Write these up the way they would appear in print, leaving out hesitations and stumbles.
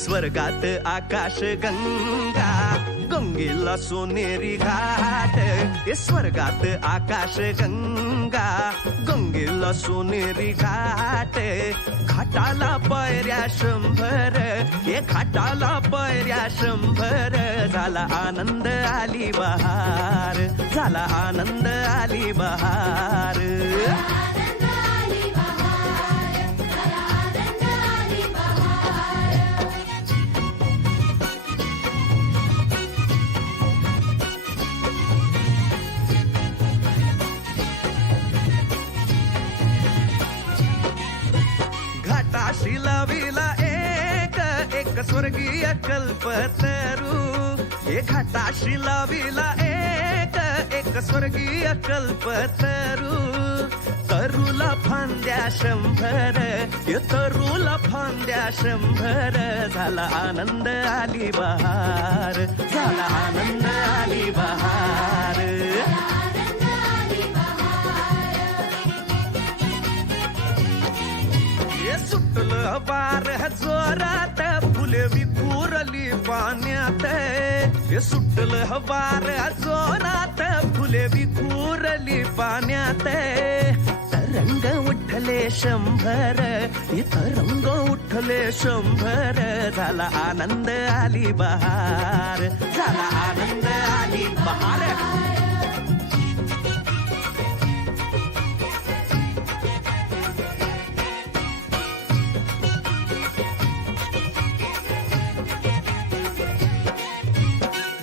स्वर्गात आकाश गंगा, गंगेला सोनेरी घाट. हे स्वर्गात आकाश गंगा, गंगेला सोनेरी घाट. घाटाला पायऱ्या 100, हे घाटाला पायऱ्या 100. झाला आनंद आली बहार, झाला आनंद आली बहार. घाटाशी लाविला एक स्वर्गीय कल्पतरू. हे घाटाशी लाविला एक स्वर्गीय कल्पतरू. तरूला फांद्या 100, हे तरूला फांद्या 100. झाला आनंद आली बहार, झाला आनंद आली बहार. सुटलं बार जोरात, फुले विखुरली पाण्यात. हे सुटलं बार जोरात, फुले विखुरली पाण्यात. तरंग उठले 100, हे तरंग उठले 100. झाला आनंद आली बहार, झाला आनंद आली बहार.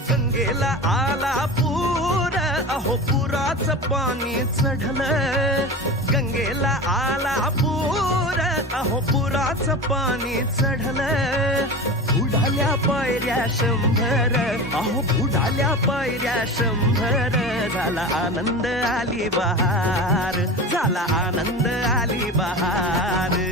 गंगेला आला पूर, अहो पुराचं पाणी चढलं. गंगेला आला पूर, अहो पुराचं पाणी चढलं. बुडाल्या पायऱ्या 100, अहो बुडाल्या पायऱ्या 100. झाला आनंद आली बहार, झाला आनंद आली बहार.